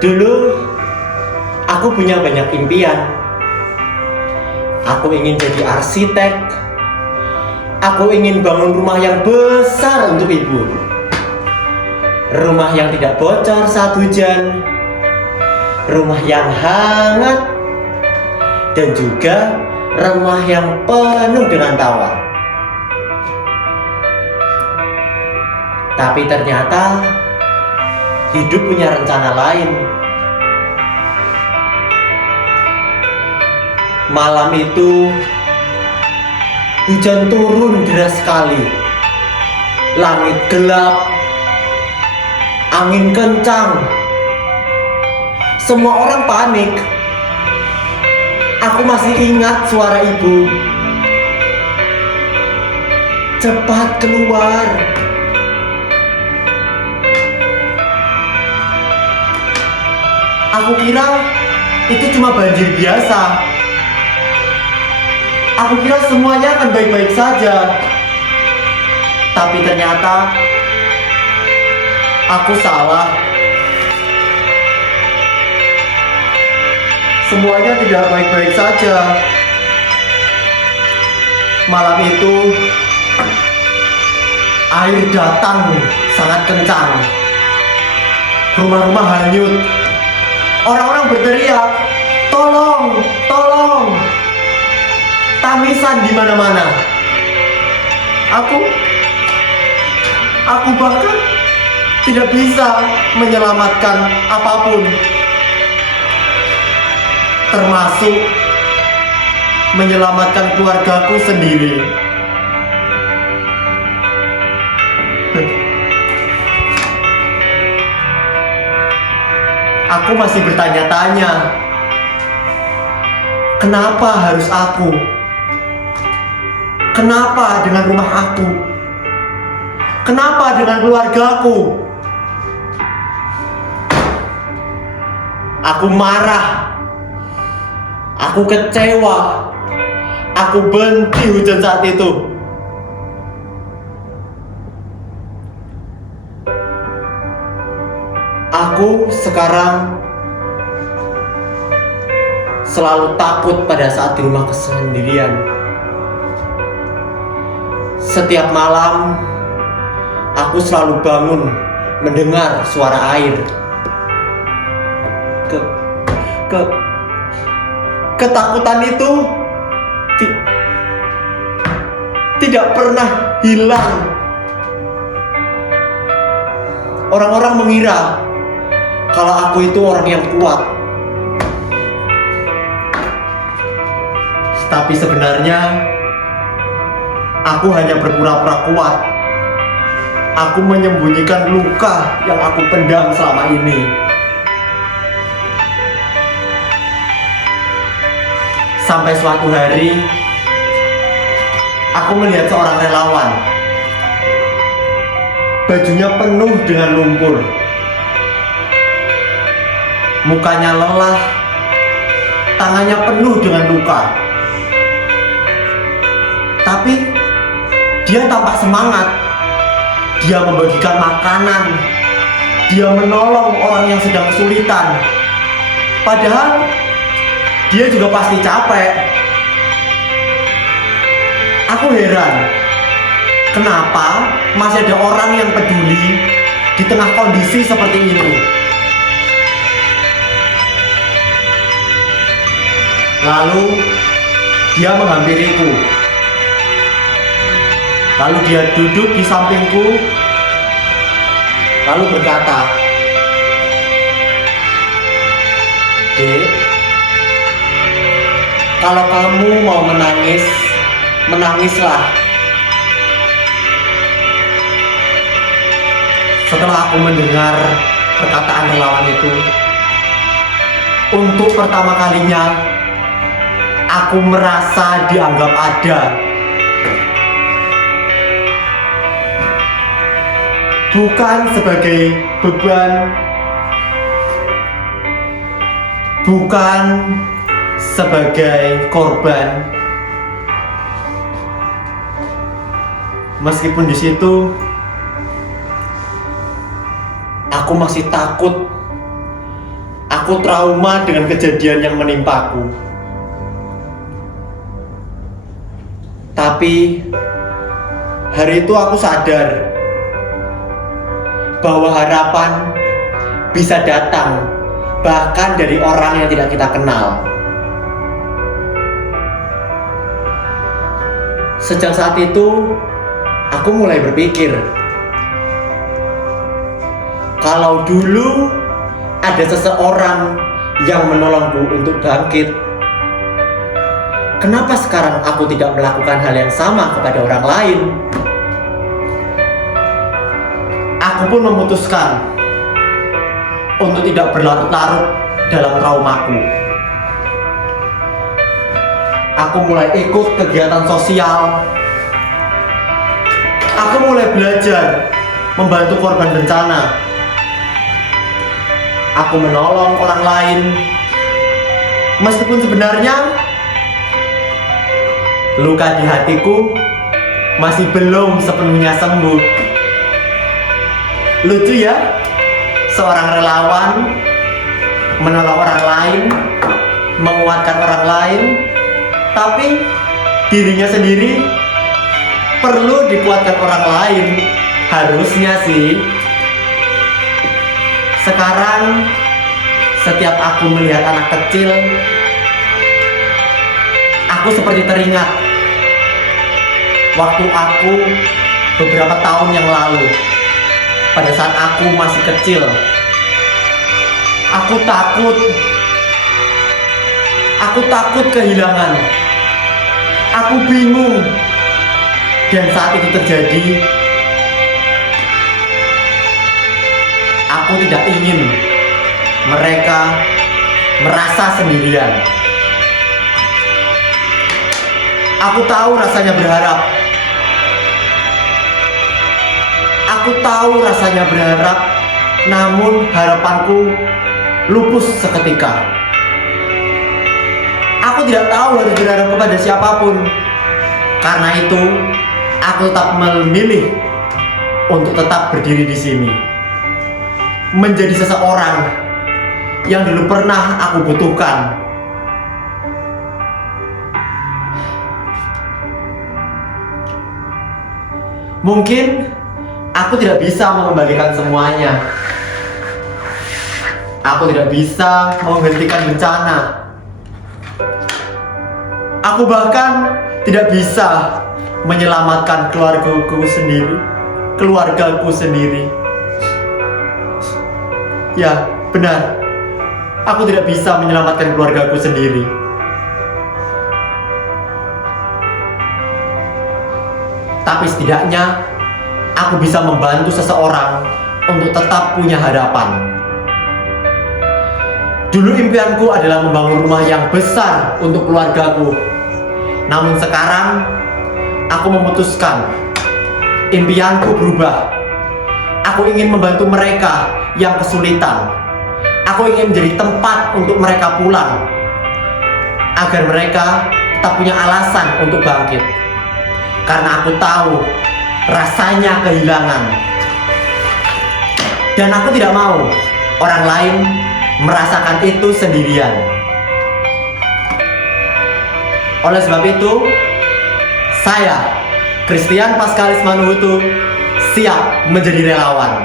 Dulu aku punya banyak impian. Aku ingin jadi arsitek. Aku ingin bangun rumah yang besar untuk ibu. Rumah yang tidak bocor saat hujan. Rumah yang hangat. Dan juga rumah yang penuh dengan tawa. Tapi ternyata hidup punya rencana lain. Malam itu hujan turun deras sekali. Langit gelap, angin kencang. Semua orang panik. Aku masih ingat suara ibu. Cepat keluar. Aku kira itu cuma banjir biasa. Aku kira semuanya akan baik-baik saja. Tapi ternyata aku salah. Semuanya tidak baik-baik saja. Malam itu air datang sangat kencang. Rumah-rumah hanyut. Orang-orang berteriak, "Tolong, tolong!" Tangisan di mana-mana. Aku bahkan tidak bisa menyelamatkan apapun, termasuk menyelamatkan keluargaku sendiri. Aku masih bertanya-tanya, kenapa harus aku? Kenapa dengan rumah aku? Kenapa dengan keluargaku? Aku marah. Aku kecewa. Aku benci hujan saat itu. Aku sekarang selalu takut pada saat di rumah kesendirian. Setiap malam, aku selalu bangun mendengar suara air. Ketakutan itu tidak pernah hilang. Orang-orang mengira kalau aku itu orang yang kuat. Tapi sebenarnya aku hanya berpura-pura kuat. Aku menyembunyikan luka yang aku pendam selama ini. Sampai suatu hari, aku melihat seorang relawan. Bajunya penuh dengan lumpur. Mukanya lelah, tangannya penuh dengan luka. Tapi dia tampak semangat. Dia membagikan makanan. Dia menolong orang yang sedang kesulitan. Padahal dia juga pasti capek. Aku heran, kenapa masih ada orang yang peduli di tengah kondisi seperti ini. Lalu dia menghampiriku. Lalu dia duduk di sampingku, lalu berkata, "Dek, kalau kamu mau menangis, menangislah." Setelah aku mendengar perkataan relawan itu, untuk pertama kalinya aku merasa dianggap ada. Bukan sebagai beban, bukan sebagai korban. Meskipun di situ aku masih takut, aku trauma dengan kejadian yang menimpaku. Tapi hari itu aku sadar bahwa harapan bisa datang bahkan dari orang yang tidak kita kenal. Sejak saat itu aku mulai berpikir, kalau dulu ada seseorang yang menolongku untuk bangkit, kenapa sekarang aku tidak melakukan hal yang sama kepada orang lain? Aku pun memutuskan untuk tidak berlarut-larut dalam traumaku. Aku mulai ikut kegiatan sosial. Aku mulai belajar membantu korban bencana. Aku menolong orang lain, meskipun sebenarnya luka di hatiku masih belum sepenuhnya sembuh. Lucu ya, seorang relawan menolong orang lain, menguatkan orang lain, tapi dirinya sendiri perlu dikuatkan orang lain. Harusnya sih. Sekarang setiap aku melihat anak kecil, aku seperti teringat waktu aku beberapa tahun yang lalu, pada saat aku masih kecil. Aku takut kehilangan. Aku bingung. Dan saat itu terjadi, aku tidak ingin mereka merasa sendirian. Aku tahu rasanya berharap. Aku tahu rasanya berharap, namun harapanku lupus seketika. Aku tidak tahu harus berharap kepada siapapun. Karena itu, aku tetap memilih untuk tetap berdiri di sini, menjadi seseorang yang dulu pernah aku butuhkan. Mungkin aku tidak bisa mengembalikan semuanya. Aku tidak bisa menghentikan bencana. Aku bahkan tidak bisa menyelamatkan keluargaku sendiri. Ya, benar. Aku tidak bisa menyelamatkan keluargaku sendiri. Tapi setidaknya aku bisa membantu seseorang untuk tetap punya harapan. Dulu impianku adalah membangun rumah yang besar untuk keluargaku. Namun sekarang aku memutuskan impianku berubah. Aku ingin membantu mereka yang kesulitan. Aku ingin menjadi tempat untuk mereka pulang, agar mereka tetap punya alasan untuk bangkit. Karena aku tahu rasanya kehilangan. Dan aku tidak mau orang lain merasakan itu sendirian. Oleh sebab itu, saya, Christian Pascalis Manuhutu, siap menjadi relawan.